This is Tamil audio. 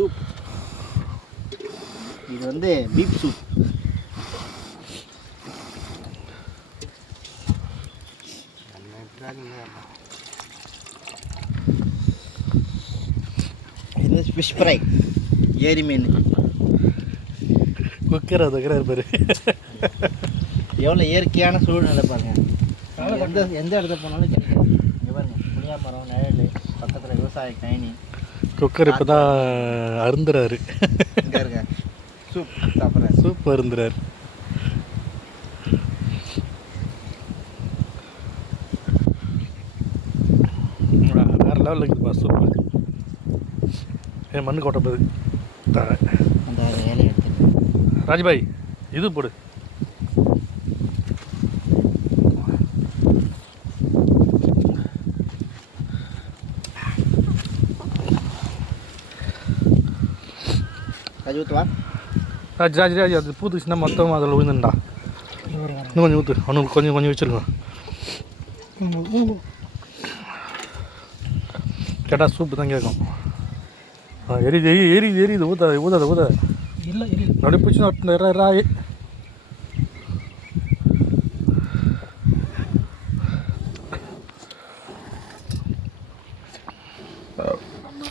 சூப். இது வந்து பீப் சூப். இது ஃபிஷ் ஃப்ரை, ஏரி மீன். குக்கர் அதுக்கிறார் பாரு. எவ்வளோ இயற்கையான சூழ்நிலை பாருங்க. எந்த இடத்துல போனாலும் கிடைக்கும். இங்கே பாருங்க, புளியா மரம், நிழல், பக்கத்தில் விவசாய கயனி. குக்கர் இப்போ தான் அருந்துறாரு. இங்கே இருக்க சூப் சாப்பிட்றேன். சூப் அருந்துறாரு. வேறு லெவலில் இருக்குதுப்பா சூப்பு. மண்ணு கொட்ட போகுது. அந்த வேலையை எடுத்துட்டு ராஜ்பாய் இது போடு. ஊற்றுவா. ராஜ் அது பூத்துச்சுன்னா மொத்தமாக அதில் விழுந்துண்டா. இன்னும் கொஞ்சம் ஊற்று. அவனுக்கு கொஞ்சம் வச்சுருங்க. கேட்டால் சூப்பு தான் கேட்கும். எரியுது ஊற்றாது இல்லை அப்படியே பிடிச்சி ராய்